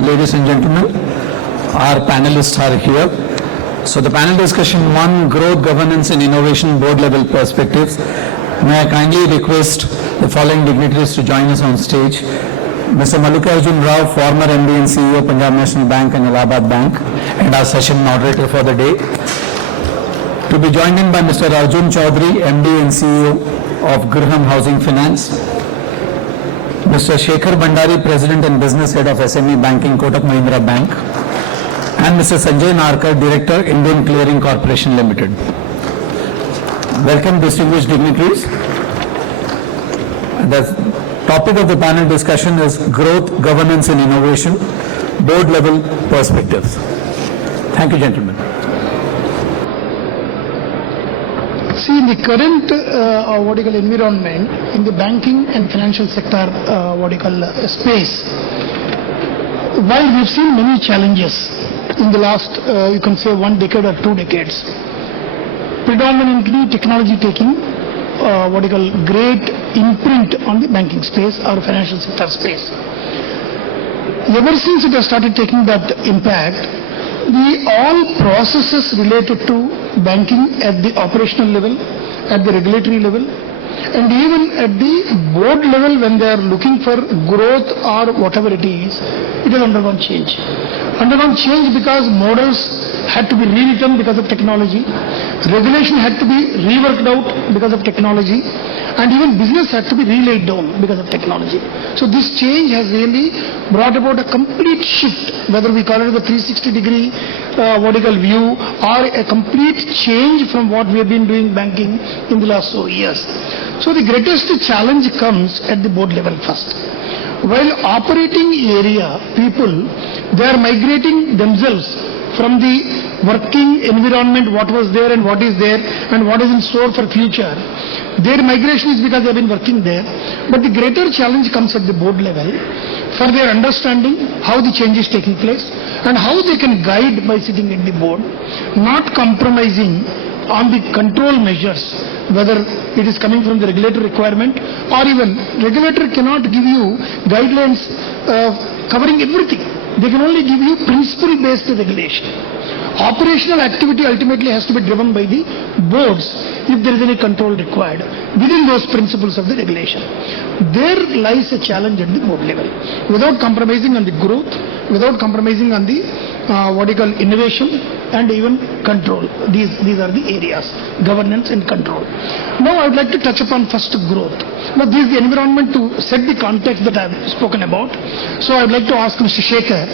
Ladies and gentlemen, our panelists are here. So the panel discussion 1, Growth, Governance and Innovation Board Level Perspectives. May I kindly request the following dignitaries to join us on stage. Mr. Mallikarjuna Rao, former MD and CEO, Punjab National Bank and Allahabad Bank, and our session moderator for the day. To be joined in by Mr. Arjun Chowdhry, MD and CEO of Grihum Housing Finance. Mr. Shekhar, Bhandari, President and Business Head of SME Banking, Kotak Mahindra Bank, and Mr. Sanjay, Narkar, Director, Indian Clearing Corporation Limited. Welcome, distinguished dignitaries. The topic of the panel discussion is Growth, Governance and Innovation, Board Level Perspectives. Thank you, gentlemen. See, in the current environment, in the banking and financial sector space, while we've seen many challenges in the last, you can say 1 decade or 2 decades, predominantly technology taking great imprint on the banking space or financial sector space. Ever since it has started taking that impact, all processes related to banking at the operational level, at the regulatory level, and even at the board level when they are looking for growth or whatever it is, it has undergone change. Undergone change because models had to be rewritten because of technology, regulation had to be reworked out because of technology, and even business had to be relaid down because of technology. So this change has really brought about a complete shift, whether we call it the 360-degree view or a complete change from what we have been doing banking in the last 4 years. So the greatest challenge comes at the board level first. While operating area people, they are migrating themselves from the working environment, what was there and what is there and what is in store for future. Their migration is because they have been working there. But the greater challenge comes at the board level for their understanding how the change is taking place and how they can guide by sitting at the board, not compromising on the control measures, whether it is coming from the regulatory requirement or even regulator cannot give you guidelines covering everything. They can only give you principle-based regulation. Operational activity ultimately has to be driven by the boards if there is any control required within those principles of the regulation. There lies a challenge at the board level. Without compromising on the growth, without compromising on the innovation and even control. These are the areas, governance and control. Now I would like to touch upon first growth. Now this is the environment to set the context that I have spoken about. So I would like to ask Mr. Shekhar,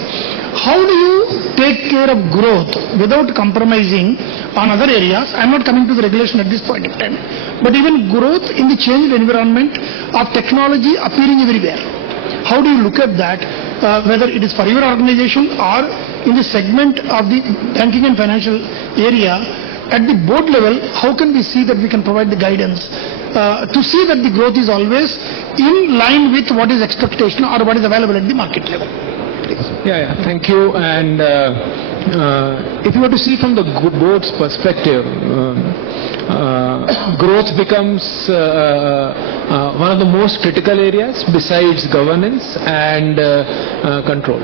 how do you take care of growth without compromising on other areas? I am not coming to the regulation at this point of time, but even growth in the changed environment of technology appearing everywhere. How do you look at that, whether it is for your organization or in the segment of the banking and financial area? At the board level, how can we see that we can provide the guidance to see that the growth is always in line with what is expectation or what is available at the market level? Yeah, thank you. And if you were to see from the board's perspective, growth becomes one of the most critical areas besides governance and control.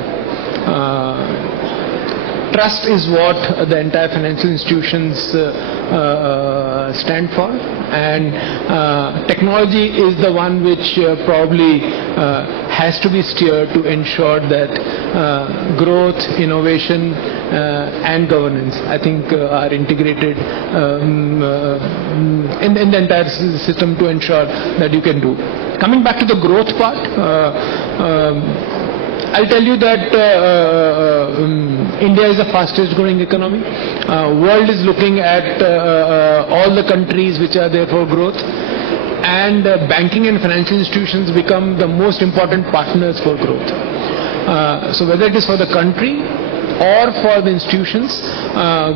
Trust is what the entire financial institutions stand for, and technology is the one which probably has to be steered to ensure that growth, innovation and governance, I think, are integrated in the entire system to ensure that you can do. Coming back to the growth part, I'll tell you that India is the fastest growing economy. World is looking at all the countries which are there for growth, and banking and financial institutions become the most important partners for growth. So whether it is for the country or for the institutions,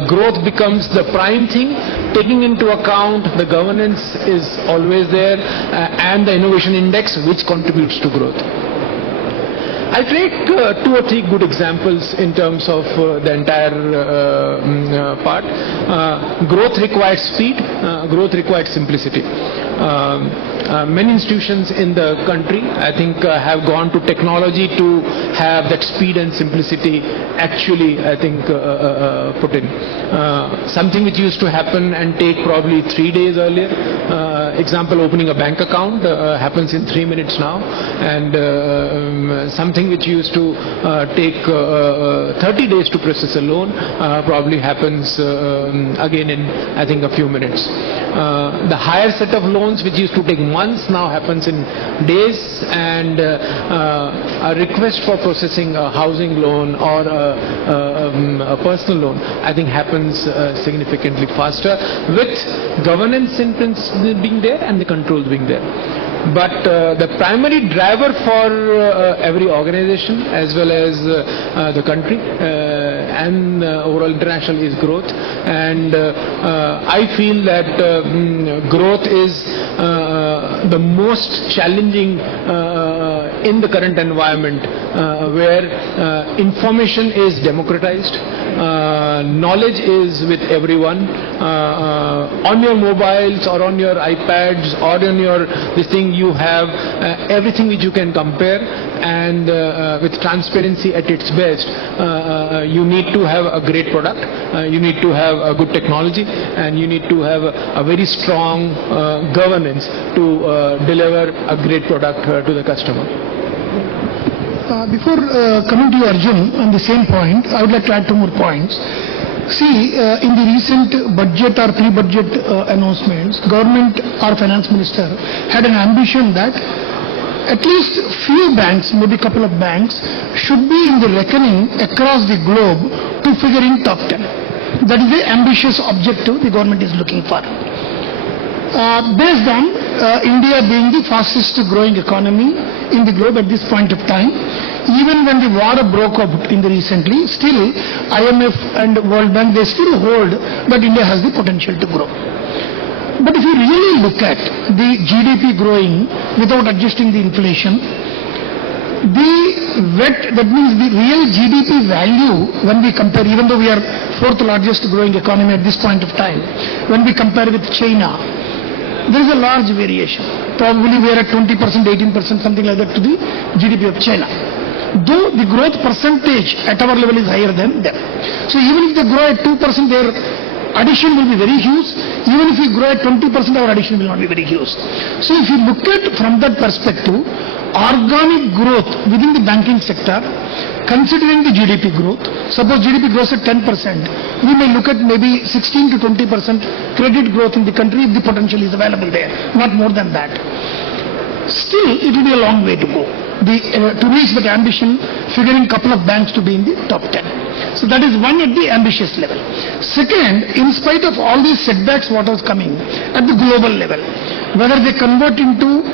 growth becomes the prime thing, taking into account the governance is always there and the innovation index which contributes to growth. I'll take 2 or 3 good examples in terms of the entire part. Growth requires speed, growth requires simplicity. Many institutions in the country, I think, have gone to technology to have that speed and simplicity actually, I think, put in. Something which used to happen and take probably 3 days earlier, example, opening a bank account happens in 3 minutes now, and something which used to take 30 days to process a loan probably happens again in, I think, a few minutes. The higher set of loans which used to take months now happens in days, and a request for processing a housing loan or a personal loan, I think, happens significantly faster, with governance incentives being there and the controls being there. But the primary driver for every organization as well as the country and overall international is growth, and I feel that growth is the most challenging in the current environment where information is democratized, knowledge is with everyone, on your mobiles or on your iPads or on your this thing you have everything which you can compare, and with transparency at its best, you need to have a great product, you need to have a good technology, and you need to have a very strong governance to deliver a great product to the customer. Before coming to you, Arjun, on the same point, I would like to add 2 more points. See, in the recent budget or pre-budget announcements, government or finance minister had an ambition that at least few banks, maybe a couple of banks, should be in the reckoning across the globe to figure in top 10. That is the ambitious objective the government is looking for. Based on India being the fastest growing economy in the globe at this point of time, even when the war broke out in the recently, still IMF and World Bank, they still hold that India has the potential to grow. But if you really look at the GDP growing without adjusting the inflation, that means the real GDP value, when we compare, even though we are 4th largest growing economy at this point of time, when we compare with China, there is a large variation. Probably we are at 20%, 18%, something like that to the GDP of China. Though the growth percentage at our level is higher than them. So even if they grow at 2%, their addition will be very huge. Even if we grow at 20%, our addition will not be very huge. So if you look at from that perspective, organic growth within the banking sector, considering the GDP growth, suppose GDP grows at 10%, we may look at maybe 16 to 20% credit growth in the country if the potential is available there, not more than that. Still, it will be a long way to go to reach that ambition, figuring a couple of banks to be in the top 10. So that is one at the ambitious level. Second, in spite of all these setbacks what was coming at the global level, whether they convert into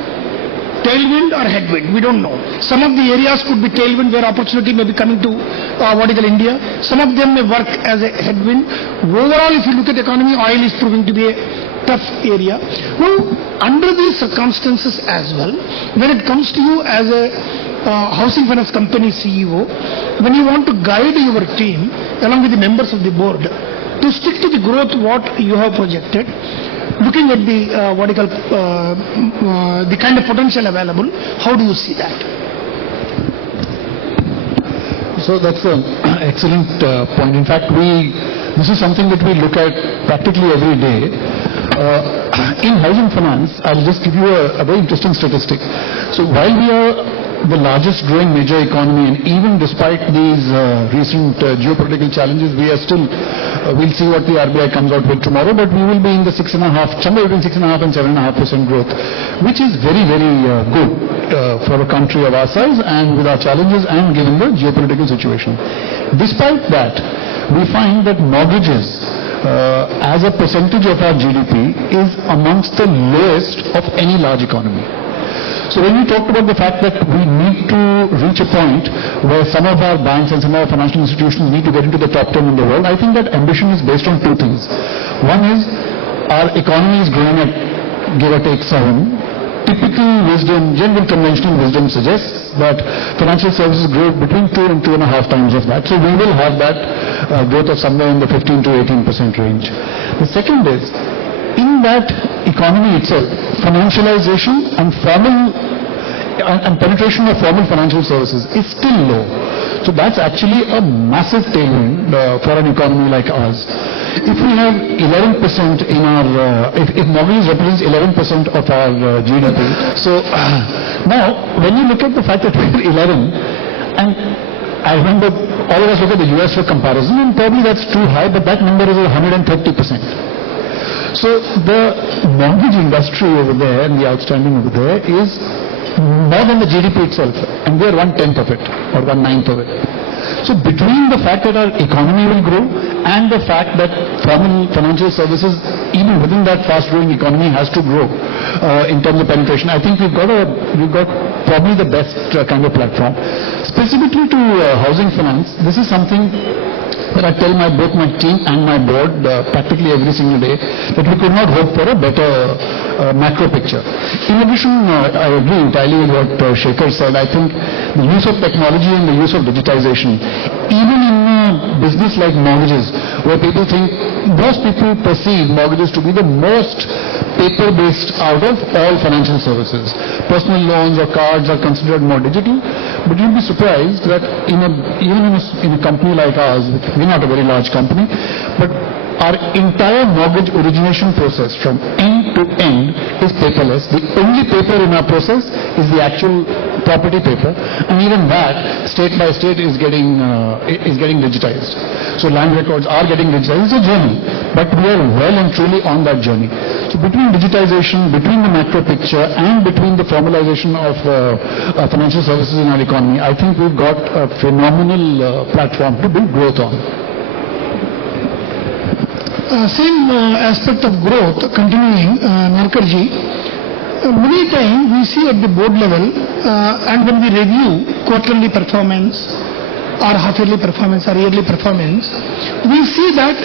tailwind or headwind, we don't know. Some of the areas could be tailwind where opportunity may be coming to India. Some of them may work as a headwind. Overall, if you look at the economy, oil is proving to be a tough area. Now, under these circumstances as well, when it comes to you as a housing finance company CEO, when you want to guide your team along with the members of the board to stick to the growth what you have projected, looking at the the kind of potential available, how do you see that? So that's an excellent point. In fact, this is something that we look at practically every day. In housing finance, I'll just give you a very interesting statistic. So while we are the largest growing major economy, and even despite these recent geopolitical challenges, we are still, we'll see what the RBI comes out with tomorrow, but we will be in the 6.5, somewhere between 6.5 and 7.5% growth, which is very, very good for a country of our size and with our challenges and given the geopolitical situation. Despite that, we find that mortgages as a percentage of our GDP is amongst the lowest of any large economy. So when we talked about the fact that we need to reach a point where some of our banks and some of our financial institutions need to get into the top 10 in the world, I think that ambition is based on 2 things. One is our economy is growing at give or take 7. typical wisdom, general conventional wisdom suggests that financial services grow between 2 and 2.5 times of that. So we will have that growth of somewhere in the 15 to 18% range. The second is, in that economy itself, financialization and penetration of formal financial services is still low. So that's actually a massive tailwind for an economy like ours. If we have 11% in our, if mortgages represents 11% of our GDP, so now when you look at the fact that we're 11, and I remember all of us look at the US for comparison, and probably that's too high, but that number is 130%. So the mortgage industry over there and the outstanding over there is more than the GDP itself, and we are 1/10 of it or 1/9 of it. So between the fact that our economy will grow and the fact that formal financial services, even within that fast-growing economy, has to grow in terms of penetration, I think we've got probably the best kind of platform. Specifically to housing finance, this is something that I tell both my team and my board practically every single day, that we could not hope for a better macro picture. In addition, I agree entirely with what Shekhar said. I think the use of technology and the use of digitization, even in a business like mortgages, where most people perceive mortgages to be the most paper-based out of all financial services. Personal loans or cards are considered more digital, but you'll be surprised that even in a company like ours, we're not a very large company, but our entire mortgage origination process from end to end is paperless. The only paper in our process is the actual property paper, and even that, state by state, is getting digitized. So land records are getting digitized. It's a journey, but we are well and truly on that journey. So between digitization, between the macro picture, and between the formalization of financial services in our economy, I think we've got a phenomenal platform to build growth on. Same aspect of growth, continuing, Narkarji, many times we see at the board level and when we review quarterly performance or half-yearly performance or yearly performance, we see that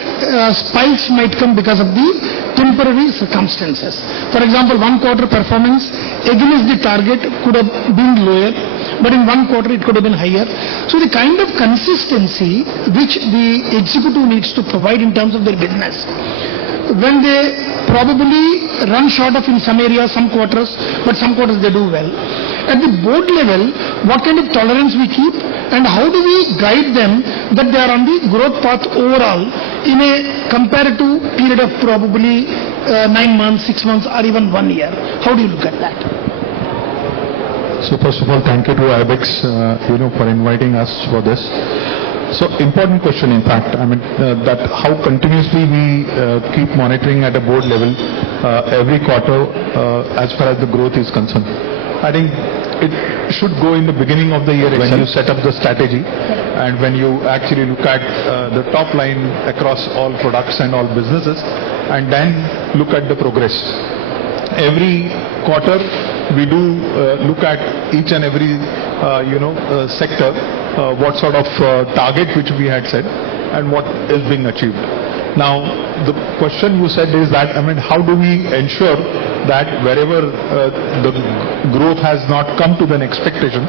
spikes might come because of the temporary circumstances. For example, one quarter performance against the target could have been lower, but in one quarter it could have been higher. So the kind of consistency which the executive needs to provide in terms of their business, when they probably run short of in some areas, some quarters, but some quarters they do well. At the board level, what kind of tolerance we keep and how do we guide them that they are on the growth path overall in a comparative period of probably 9 months, 6 months or even 1 year? How do you look at that? So first of all, thank you to IBEX, for inviting us for this. So important question, in fact, that how continuously we keep monitoring at a board level every quarter as far as the growth is concerned. I think it should go in the beginning of the year when you set up the strategy and when you actually look at the top line across all products and all businesses, and then look at the progress. Every quarter we do look at each and every sector, what sort of target which we had set and what is being achieved. Now the question you said is that, how do we ensure that wherever the growth has not come to an expectation,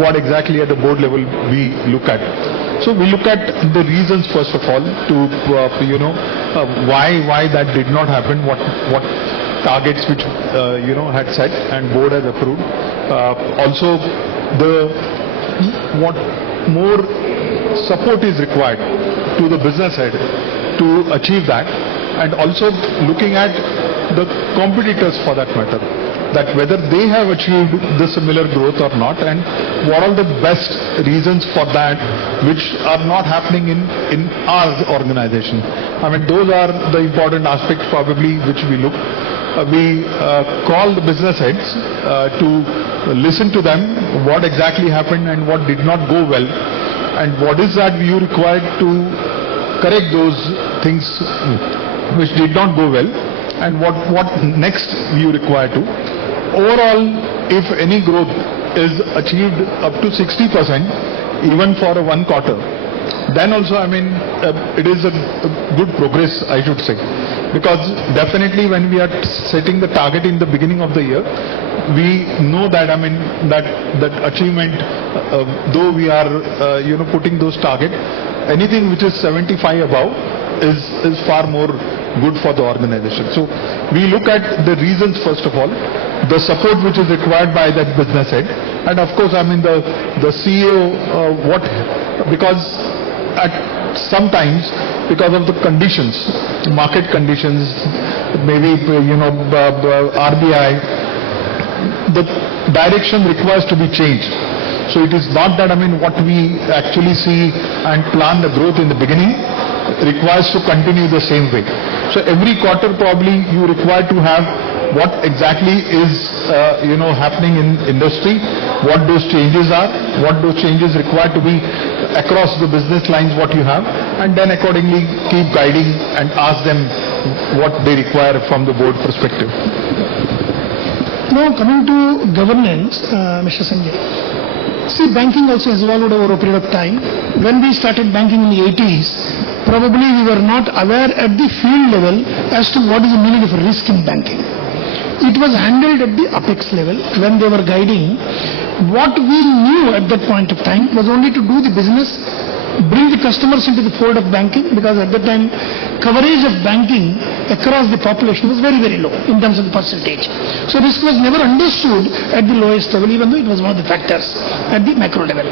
what exactly at the board level we look at? So we look at the reasons first of all to why that did not happen, what targets which had set and board has approved. Also what more support is required to the business head to achieve that, and also looking at the competitors for that matter, that whether they have achieved the similar growth or not, and what are the best reasons for that which are not happening in our organization. Those are the important aspects probably which we look. We call the business heads to listen to them, what exactly happened and what did not go well, and what is that view required to correct those things which did not go well, and what next view required to. Overall, if any growth is achieved up to 60%, even for one quarter, then also it is a good progress, I should say. Because definitely when we are setting the target in the beginning of the year, we know that, I mean, that achievement, though we are, putting those targets, anything which is 75 above is far more good for the organization. So we look at the reasons first of all, the support which is required by that business head, and of course, I mean, the CEO, because at sometimes because of the conditions, market conditions, maybe, RBI, the direction requires to be changed. So it is not that, I mean, what we actually see and plan the growth in the beginning requires to continue the same way. So every quarter probably you require to have what exactly is, happening in industry, what those changes are, what those changes require to be across the business lines what you have, and then accordingly keep guiding and ask them what they require from the board perspective. Now coming to governance, Mr. Sanjay. See, banking also has evolved over a period of time. When we started banking in the 80s, probably we were not aware at the field level as to what is the meaning of risk in banking. It was handled at the apex level when they were guiding. What we knew at that point of time was only to do the business, bring the customers into the fold of banking, because at that time coverage of banking across the population was very, very low in terms of the percentage. So risk was never understood at the lowest level, even though it was one of the factors at the macro level.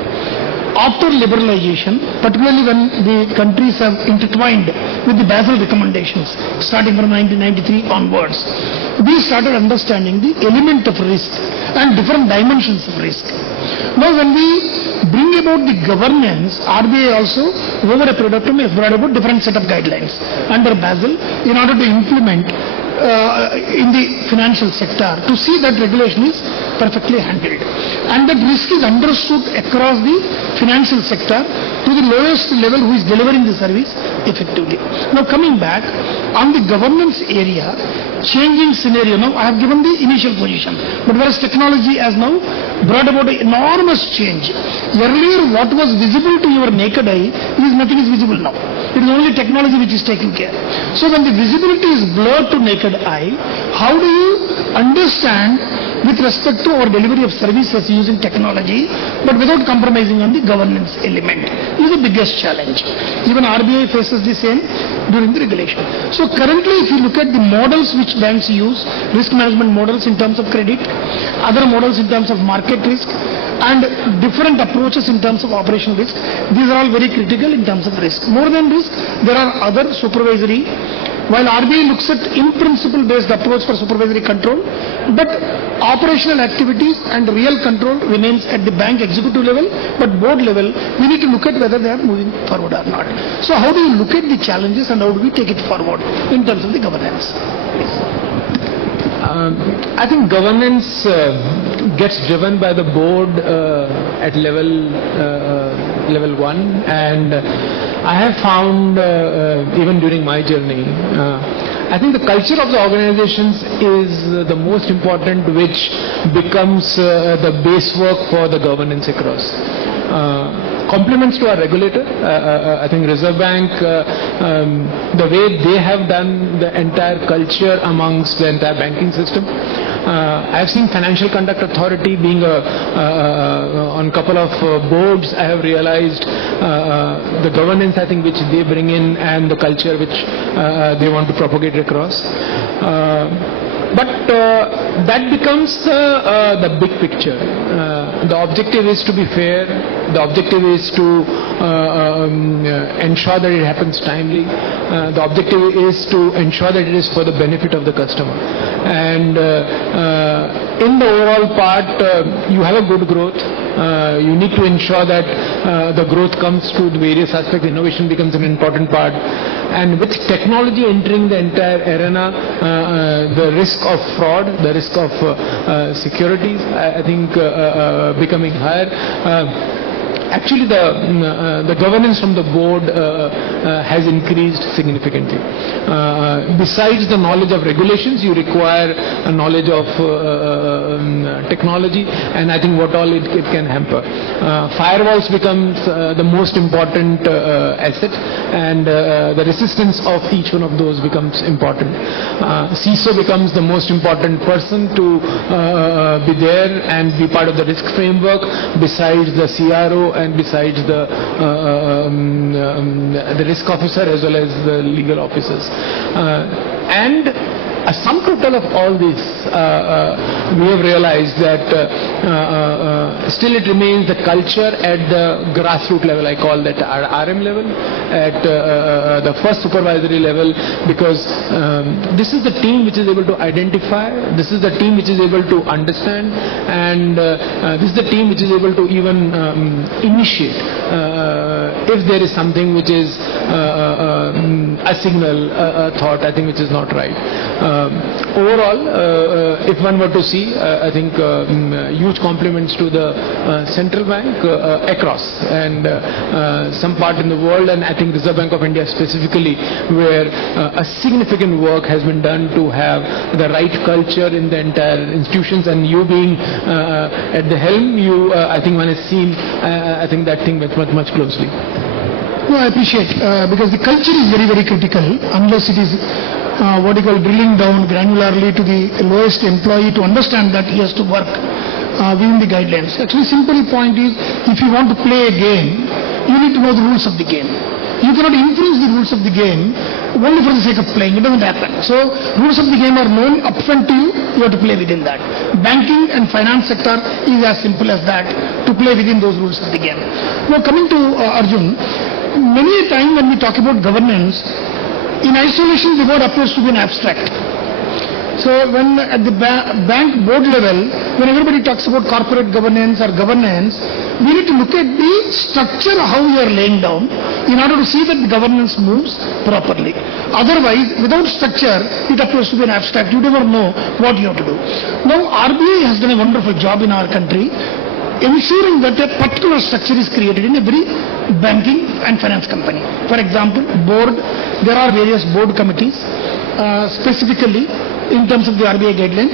After liberalization, particularly when the countries have intertwined with the Basel recommendations, starting from 1993 onwards, we started understanding the element of risk and different dimensions of risk. Now when we bring about the governance, RBI also over a period of time has brought about different set of guidelines under Basel in order to implement in the financial sector to see that regulation is perfectly handled and that risk is understood across the financial sector to the lowest level who is delivering the service effectively. Now coming back on the governance area, changing scenario. Now I have given the initial position, but whereas technology has now brought about an enormous change. Earlier what was visible to your naked eye is nothing is visible now. It is only technology which is taking care. So when the visibility is blurred to naked eye, how do you understand with respect to our delivery of services using technology, but without compromising on the governance element, is the biggest challenge. Even RBI faces the same during the regulation. So currently, if you look at the models which banks use, risk management models in terms of credit, other models in terms of market risk, and different approaches in terms of operational risk, these are all very critical in terms of risk. More than risk, there are other supervisory. While RBI looks at in-principle based approach for supervisory control, but operational activities and real control remains at the bank executive level, but board level, we need to look at whether they are moving forward or not. So how do you look at the challenges and how do we take it forward in terms of the governance? I think governance gets driven by the board at level 1, and I have found even during my journey, I think the culture of the organizations is the most important, which becomes the base work for the governance across. Compliments to our regulator. I think Reserve Bank, the way they have done the entire culture amongst the entire banking system. I have seen Financial Conduct Authority being on a couple of boards. I have realized the governance, I think, which they bring in and the culture which they want to propagate across. But that becomes the big picture. The objective is to be fair. The objective is to ensure that it happens timely. The objective is to ensure that it is for the benefit of the customer. And in the overall part, you have a good growth. You need to ensure that the growth comes to the various aspects. Innovation becomes an important part. And with technology entering the entire arena, the risk of fraud, the risk of securities, I think becoming higher. actually the governance from the board has increased significantly. Besides the knowledge of regulations, you require a knowledge of technology, and I think what all it can hamper. Firewalls becomes the most important asset, and the resistance of each one of those becomes important. CISO becomes the most important person to be there and be part of the risk framework, besides the CRO and besides the risk officer as well as the legal officers. And a sum total of all this, we have realized that still it remains the culture at the grassroots level, I call that RM level, at the first supervisory level, because this is the team which is able to identify, this is the team which is able to understand, and this is the team which is able to even initiate if there is something which is a signal, a thought, I think, which is not right. Overall, if one were to see, I think huge compliments to the central bank across, and some part in the world, and I think Reserve Bank of India specifically, where a significant work has been done to have the right culture in the entire institutions, and you being at the helm, you, I think one has seen, I think that thing much closely. No, I appreciate, because the culture is very, very critical. Unless it is drilling down granularly to the lowest employee to understand that he has to work within the guidelines. Actually, simple point is, if you want to play a game, you need to know the rules of the game. You cannot influence the rules of the game only for the sake of playing. It doesn't happen. So, rules of the game are known upfront to you. You have to play within that. Banking and finance sector is as simple as that, to play within those rules of the game. Now, coming to Arjun, many a time when we talk about governance, in isolation the word appears to be an abstract. So when at the bank board level, when everybody talks about corporate governance or governance, we need to look at the structure, how you are laying down, in order to see that the governance moves properly. Otherwise, without structure, it appears to be an abstract. You never know what you have to do. Now, RBI has done a wonderful job in our country, ensuring that a particular structure is created in every banking and finance company. For example, board, there are various board committees, specifically in terms of the RBI guideline,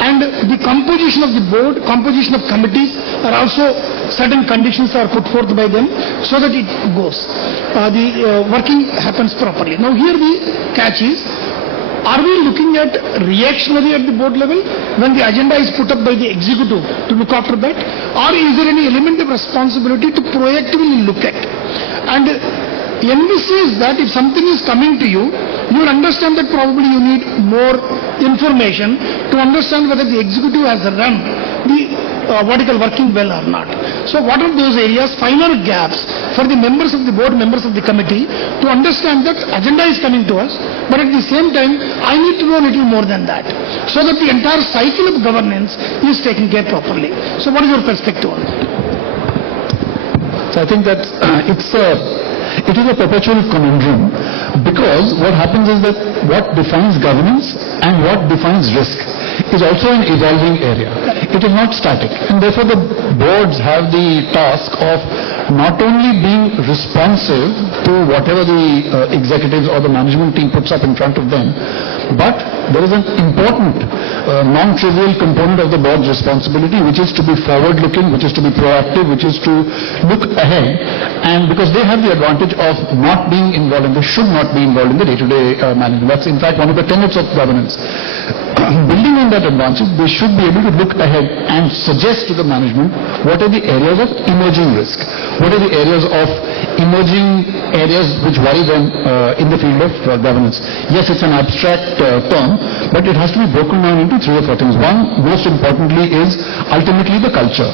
and the composition of the board, composition of committees are also, certain conditions are put forth by them so that it goes. The working happens properly. Now here the catch is, are we looking at reactionary at the board level when the agenda is put up by the executive to look after that, or is there any element of responsibility to proactively look at? And envisages that if something is coming to you, you will understand that probably you need more information to understand whether the executive has run the working well or not. So what are those areas, finer gaps for the members of the board, members of the committee to understand that agenda is coming to us, but at the same time I need to know a little more than that, so that the entire cycle of governance is taken care properly. So what is your perspective on that? So I think that it is a perpetual conundrum, because what happens is that what defines governance and what defines risk is also an evolving area. It is not static, and therefore the boards have the task of not only being responsive to whatever the executives or the management team puts up in front of them, but there is an important non-trivial component of the board's responsibility, which is to be forward-looking, which is to be proactive, which is to look ahead, and because they have the advantage of not being involved, and they should not be involved in the day-to-day management. That's in fact one of the tenets of governance. Building on that advantage, they should be able to look ahead and suggest to the management what are the areas of emerging risk, what are the areas of emerging areas which worry them in the field of governance. Yes, it's an abstract term, but it has to be broken down into 3 or 4 things. One, most importantly, is ultimately the culture,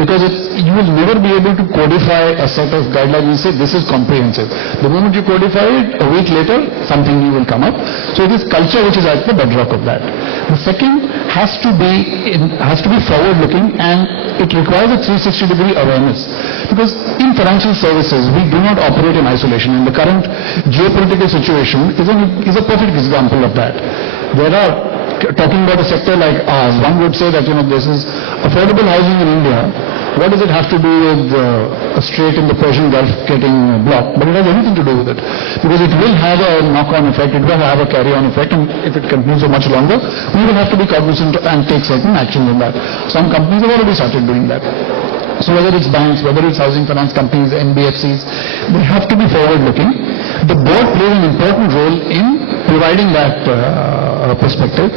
because you will never be able to codify a set of guidelines and say this is comprehensive. The moment you codify it, a week later, something new will come up. So it is culture which is at the bedrock of that. The second has to be forward-looking, and it requires a 360-degree awareness. Because in financial services, we do not operate in isolation, and the current geopolitical situation is a perfect example of that. There are talking about a sector like ours, one would say that, this is affordable housing in India. What does it have to do with a strait in the Persian Gulf getting blocked? But it has everything to do with it. Because it will have a knock-on effect, it will have a carry-on effect, and if it continues for much longer, we will have to be cognizant and take certain actions on that. Some companies have already started doing that. So whether it's banks, whether it's housing finance companies, NBFCs, they have to be forward-looking. The board plays an important role in providing that perspective.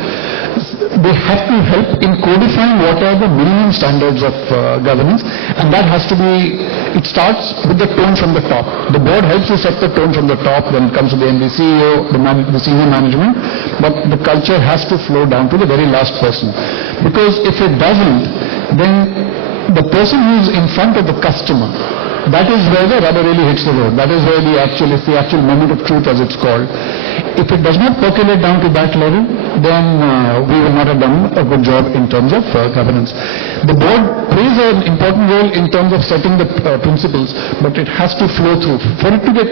They have to help in codifying what are the minimum standards of governance, and that has to be, it starts with the tone from the top. The board helps to set the tone from the top when it comes to the MD CEO, the senior management, but the culture has to flow down to the very last person. Because if it doesn't, then the person who is in front of the customer, that is where the rubber really hits the road. That is where it's the actual moment of truth, as it's called. If it does not percolate down to that level, then we will not have done a good job in terms of governance. The board plays an important role in terms of setting the principles, but it has to flow through. For it to get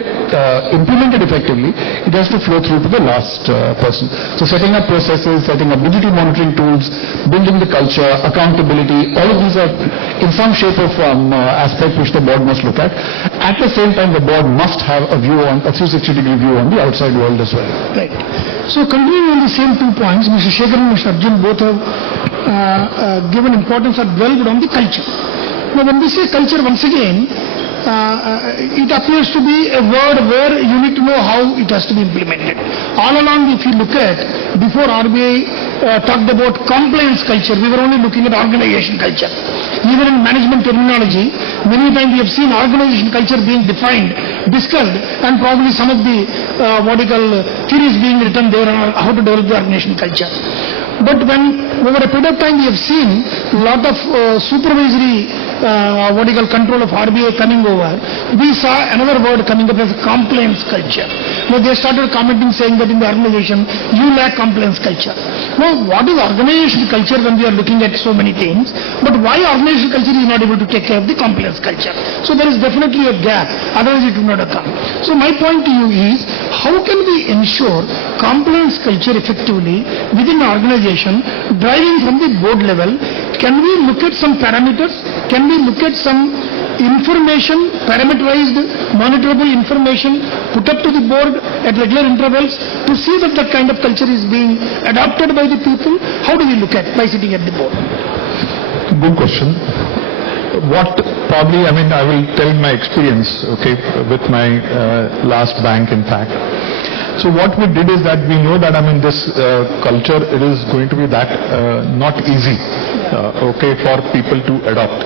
implemented effectively, it has to flow through to the last person. So setting up processes, setting up digital monitoring tools, building the culture, accountability, all of these are in some shape or form aspect which the board must look at. At the same time, the board must have a 360-degree view on the outside world as well. Right. So continuing on the same 2 points, Mr. Shekhar and Mr. Arjun both have given importance or dwelled on the culture. Now when we say culture, once again, it appears to be a word where you need to know how it has to be implemented. All along, if you look at, before RBI talked about compliance culture, we were only looking at organization culture. Even in management terminology, many times we have seen organization culture being defined, discussed, and probably some of the theories being written there on how to develop the organization culture. But when over a period of time we have seen a lot of supervisory control of RBI coming over, we saw another word coming up as compliance culture. Now they started commenting saying that in the organization you lack compliance culture. Now what is organization culture when we are looking at so many things, but why organization culture is not able to take care of the compliance culture? So there is definitely a gap, otherwise it would not have come. So my point to you is, how can we ensure compliance culture effectively within an organization, driving from the board level? Can we look at some parameters? Can we look at some information, parameterized, monitorable information put up to the board at regular intervals to see that that kind of culture is being adopted by the people? How do we look at by sitting at the board? Good question. What probably, I will tell my experience, with my last bank, in fact. So what we did is that we know that, this culture, it is going to be that not easy, for people to adopt.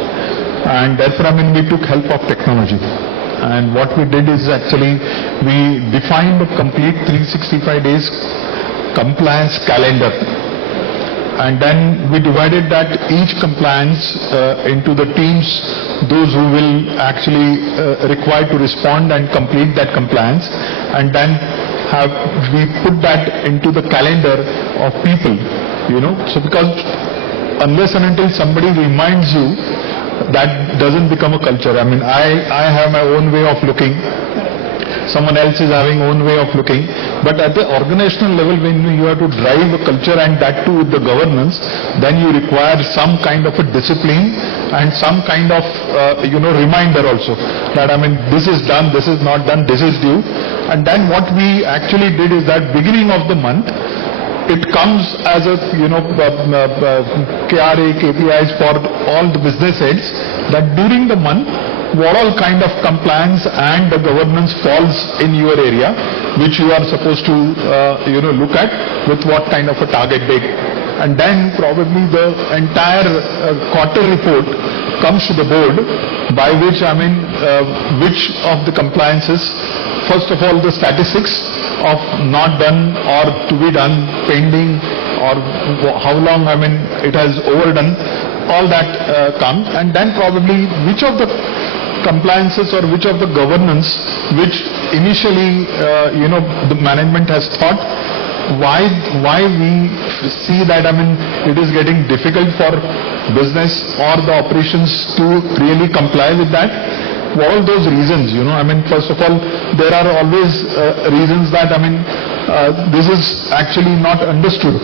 And therefore, we took help of technology. And what we did is actually, we defined a complete 365 days compliance calendar. And then we divided that each compliance into the teams, those who will actually require to respond and complete that compliance. And then we put that into the calendar of people, So because unless and until somebody reminds you, that doesn't become a culture. I have my own way of looking. Someone else is having own way of looking. But at the organizational level, when you have to drive a culture, and that too with the governance, then you require some kind of a discipline and some kind of, reminder also. That, this is done, this is not done, this is due. And then what we actually did is that beginning of the month, it comes as a, KRA, KPIs for all the business heads, that during the month, what all kind of compliance and the governance falls in your area, which you are supposed to, look at with what kind of a target date. And then probably the entire quarter report comes to the board, by which, which of the compliances, first of all, the statistics of not done or to be done, pending, or how long, it has overdone, all that comes. And then probably which of the compliances or which of the governance which initially, the management has thought, why we see that, it is getting difficult for business or the operations to really comply with that. All those reasons, first of all, there are always reasons that, this is actually not understood.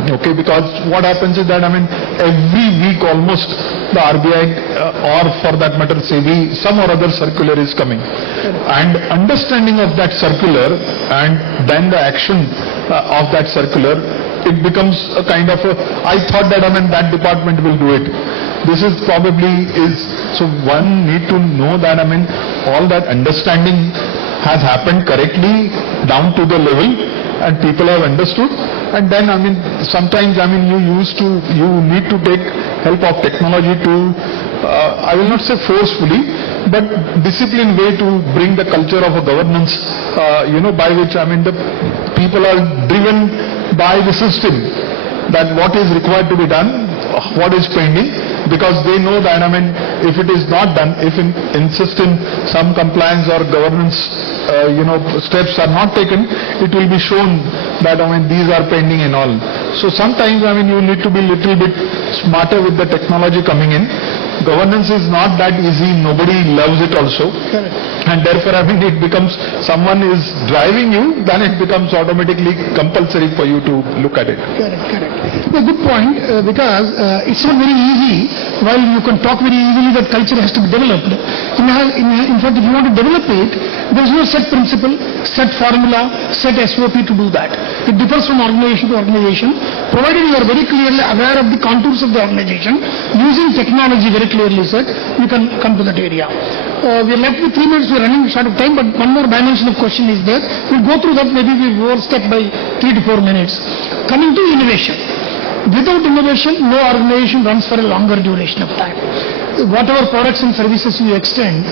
Okay, because what happens is that, every week almost the RBI or for that matter SEBI, some or other circular is coming. And understanding of that circular and then the action of that circular, it becomes a kind of I thought that, that department will do it. This is probably so one need to know that, all that understanding has happened correctly down to the level and people have understood. And then, sometimes, you need to take help of technology to, I will not say forcefully, but disciplined way to bring the culture of a governance, by which, the people are driven by the system, that what is required to be done, what is pending, because they know that, if it is not done, if insist in some compliance or governance, steps are not taken, it will be shown that, these are pending and all. So sometimes, you need to be little bit smarter with the technology coming in. Governance is not that easy, nobody loves it also. Correct. And therefore, it becomes, someone is driving you, then it becomes automatically compulsory for you to look at it. Correct. A good point, because it's not very easy. While you can talk very easily, that culture has to be developed. In fact, if you want to develop it, there is no set principle, set formula, set SOP to do that. It differs from organization to organization. Provided you are very clearly aware of the contours of the organization, using technology very clearly set, you can come to that area. We are left with 3 minutes, we are running short of time, but one more dimension of question is there. We'll go through that, maybe we overstep by 3 to 4 minutes. Coming to innovation. Without innovation, no organization runs for a longer duration of time. Whatever products and services you extend,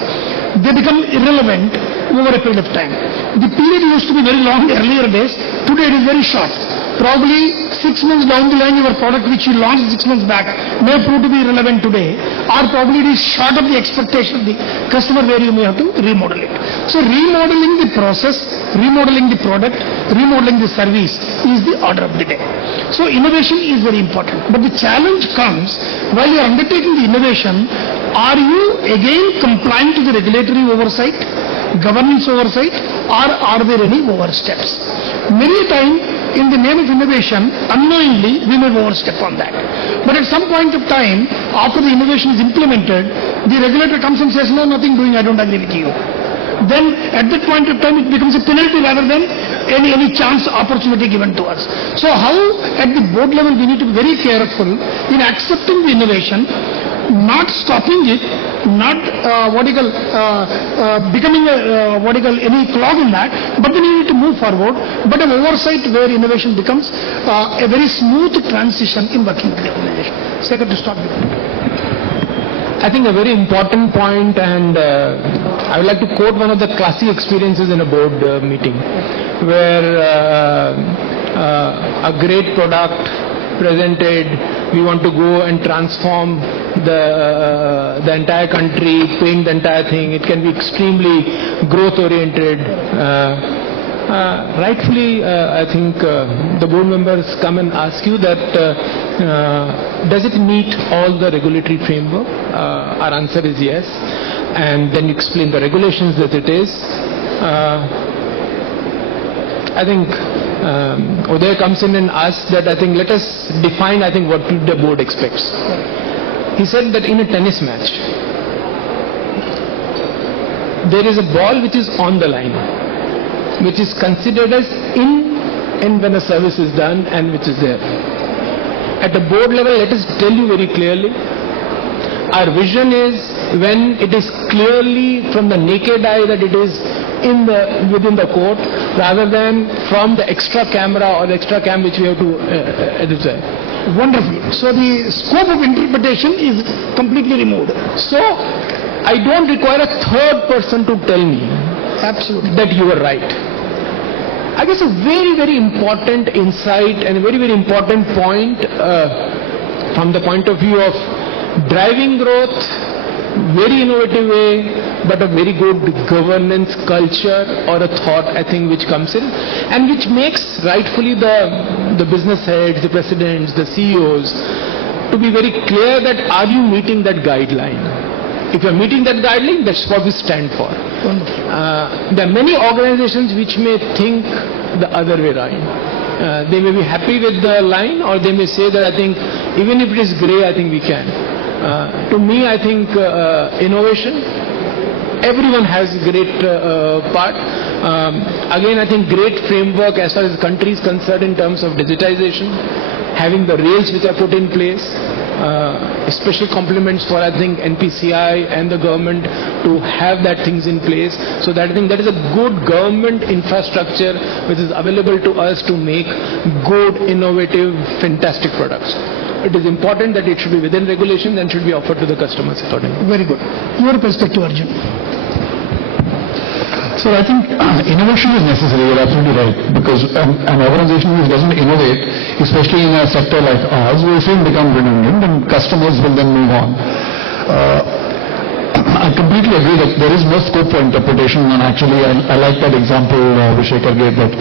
they become irrelevant over a period of time. The period used to be very long earlier days, today it is very short. Probably 6 months down the line, your product which you launched 6 months back may prove to be relevant today, or probably it is short of the expectation of the customer where you may have to remodel it. So remodeling the process, remodeling the product, remodeling the service is the order of the day. So innovation is very important. But the challenge comes while you are undertaking the innovation, are you again complying to the regulatory oversight, governance oversight, or are there any oversteps? Many a time, in the name of innovation, unknowingly, we may overstep on that. But at some point of time, after the innovation is implemented, the regulator comes and says, no, nothing doing, I don't agree with you. Then, at that point of time, it becomes a penalty rather than any chance, opportunity given to us. So how, at the board level, we need to be very careful in accepting the innovation, not stopping it, not becoming any clog in that, but then you need to move forward, but an oversight where innovation becomes a very smooth transition in working with the organization. Second, to stop you. I think a very important point, and I would like to quote one of the classic experiences in a board meeting, where a great product presented, we want to go and transform the entire country, paint the entire thing. It can be extremely growth oriented. Rightfully, I think the board members come and ask you that does it meet all the regulatory framework? Our answer is yes. And then you explain the regulations that it is. I think Uday comes in and asks that, I think, let us define, I think, what the board expects. He said that in a tennis match, there is a ball which is on the line, which is considered as in and when a service is done and which is there. At the board level, let us tell you very clearly, our vision is when it is clearly from the naked eye that it is within the court, rather than from the extra camera or the extra cam which we have to edit. Wonderful. So the scope of interpretation is completely removed. So I don't require a third person to tell me Absolutely. that you are right. I guess a very, very important insight and a very, very important point from the point of view of driving growth, very innovative way, but a very good governance culture or a thought, I think, which comes in and which makes rightfully the business heads, the presidents, the CEOs to be very clear that are you meeting that guideline? If you are meeting that guideline, that's what we stand for. There are many organizations which may think the other way around. They may be happy with the line, or they may say that I think even if it is grey, I think we can. To me, I think innovation, everyone has great part. Again, I think great framework as far as the country is concerned in terms of digitization, having the rails which are put in place. Special compliments for I think NPCI and the government to have that things in place. So that I think that is a good government infrastructure which is available to us to make good, innovative, fantastic products. It is important that it should be within regulations and should be offered to the customers accordingly. Very good. Your perspective, Arjun. So I think innovation is necessary, you're absolutely right, because an organization which doesn't innovate, especially in a sector like ours, will soon become redundant and customers will then move on. I completely agree that there is no scope for interpretation, and actually I like that example which Shekhar gave, that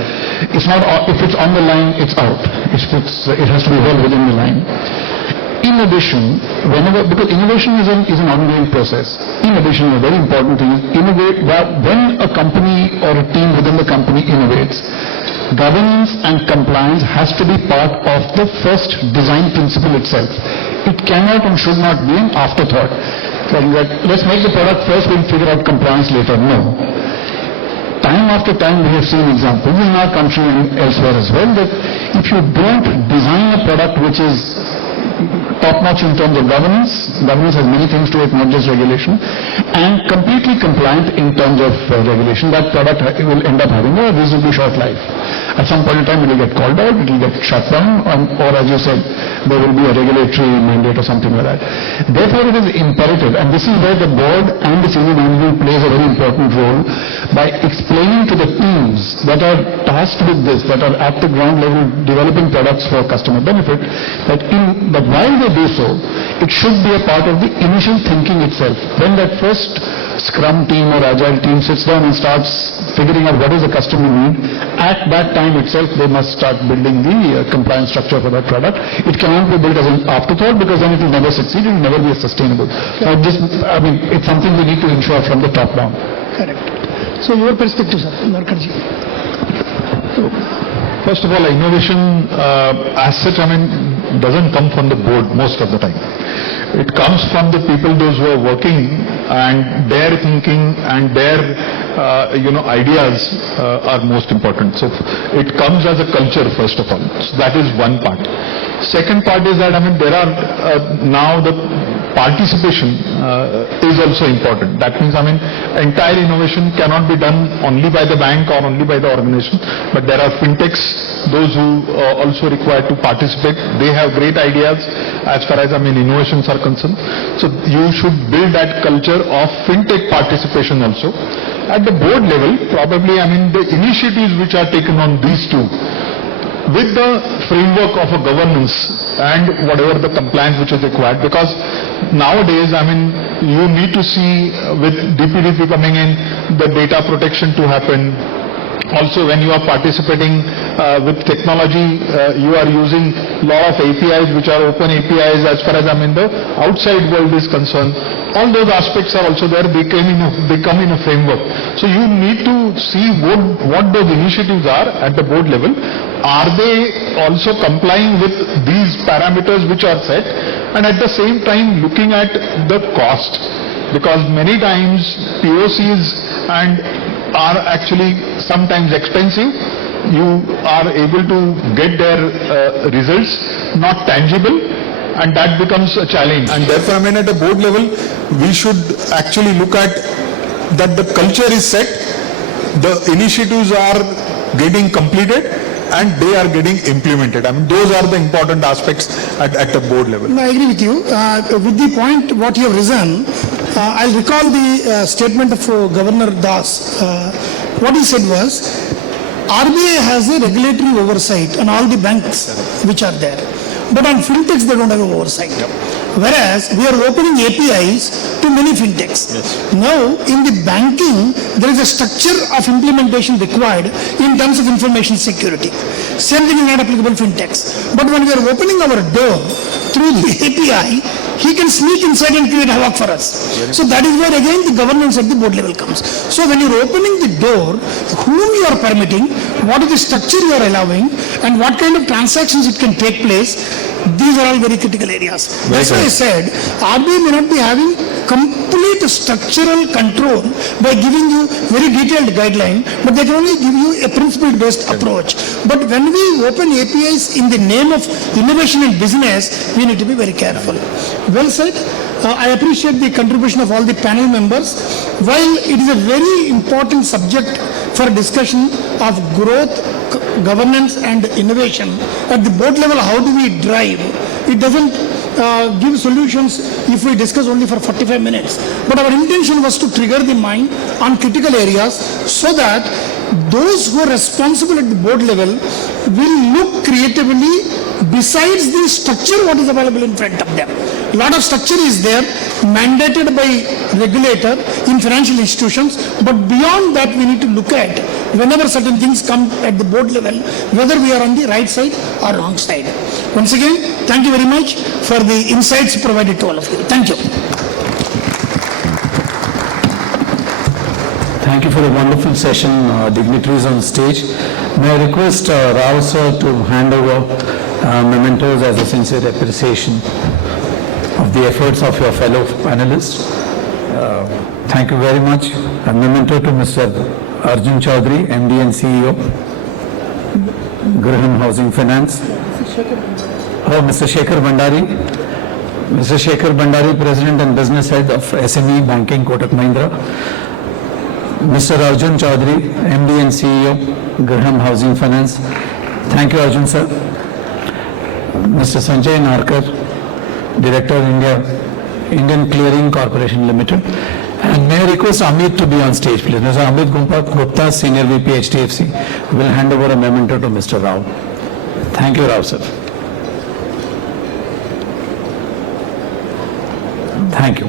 it's not, if it's on the line, it's out. It has to be well within the line. In addition, because innovation is an ongoing process. In addition, a very important thing is when a company or a team within the company innovates, governance and compliance has to be part of the first design principle itself. It cannot and should not be an afterthought. Like, let's make the product first, we'll figure out compliance later. No. Time after time we have seen examples in our country and elsewhere as well that if you don't design a product which is top-notch in terms of governance has many things to it, not just regulation, and completely compliant in terms of regulation, that product will end up having a reasonably short life. At some point in time it will get called out, it will get shut down, or as you said, there will be a regulatory mandate or something like that. Therefore it is imperative, and this is where the board and the senior management plays a very important role by explaining to the teams that are tasked with this, that are at the ground level developing products for customer benefit, that while they do so, it should be a part of the initial thinking itself. When that first Scrum team or Agile team sits down and starts figuring out what is the customer need, at that time itself they must start building the compliance structure for that product. It cannot be built as an afterthought, because then it will never succeed, it will never be sustainable. So it's something we need to ensure from the top down. Correct. So your perspective, sir, Narkarji. First of all, innovation as such, doesn't come from the board most of the time. It comes from the people, those who are working, and their thinking and their ideas are most important. So it comes as a culture, first of all. So that is one part. Second part is that there are now the participation is also important. That means entire innovation cannot be done only by the bank or only by the organization, but there are fintechs, those who also require to participate. They have great ideas as far as innovations are concerned. So you should build that culture of fintech participation also. At the board level, probably the initiatives which are taken on these two, with the framework of a governance and whatever the compliance which is required, because nowadays, you need to see with DPDP coming in, the data protection to happen. Also, when you are participating with technology, you are using a lot of APIs which are open APIs as far as the outside world is concerned. All those aspects are also there. They come in a framework. So you need to see what those initiatives are at the board level. Are they also complying with these parameters which are set? And at the same time looking at the cost, because many times POCs are actually sometimes expensive. You are able to get their results not tangible, and that becomes a challenge. And therefore, at a board level, we should actually look at that the culture is set, the initiatives are getting completed, and they are getting implemented. Those are the important aspects at the board level. No, I agree with you. With the point what you have risen, I'll recall the statement of Governor Das. What he said was, RBI has a regulatory oversight on all the banks which are there. But on fintechs, they don't have oversight. Yep. Whereas, we are opening APIs to many fintechs. Yes. Now, in the banking, there is a structure of implementation required in terms of information security. Same thing is not applicable fintechs. But when we are opening our door through the API, he can sneak inside and create havoc for us. So that is where again the governance at the board level comes. So when you're opening the door, whom you are permitting, what is the structure you are allowing, and what kind of transactions it can take place, these are all very critical areas. That's why I said, RBI may not be having complete structural control by giving you very detailed guideline, but they can only give you a principle-based approach. But when we open APIs in the name of innovation and business, we need to be very careful. Well said. I appreciate the contribution of all the panel members. While it is a very important subject for discussion of growth, governance and innovation, at the board level, how do we drive? It doesn't give solutions if we discuss only for 45 minutes. But our intention was to trigger the mind on critical areas so that those who are responsible at the board level will look creatively besides the structure what is available in front of them. A lot of structure is there mandated by regulator in financial institutions, but beyond that we need to look at whenever certain things come at the board level, whether we are on the right side or wrong side. Once again, thank you very much for the insights provided to all of you. Thank you. Thank you for a wonderful session, dignitaries on stage. May I request Rao sir to hand over mementos as a sincere appreciation of the efforts of your fellow panelists. Thank you very much. A memento to Mr. Arjun Chowdhry, MD and CEO, Grihum Housing Finance. Mr. Shekhar Bhandari. Mr. Shekhar Bhandari, President and Business Head of SME Banking, Kotak Mahindra. Mr. Arjun Chowdhry, MD and CEO, Grihum Housing Finance. Thank you, Arjun sir. Mr. Sanjay Narkar, Director, Indian Clearing Corporation Limited. And may I request Amit to be on stage, please. Mr. Amit Gupta, Senior VP HDFC, will hand over a memento to Mr. Rao. Thank you, Rao sir. Thank you.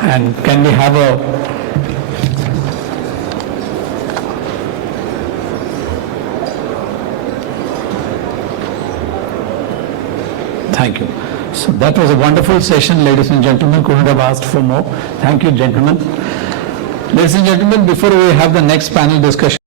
And can we have a Thank you. So that was a wonderful session, ladies and gentlemen. Couldn't have asked for more. Thank you, gentlemen. Ladies and gentlemen, before we have the next panel discussion,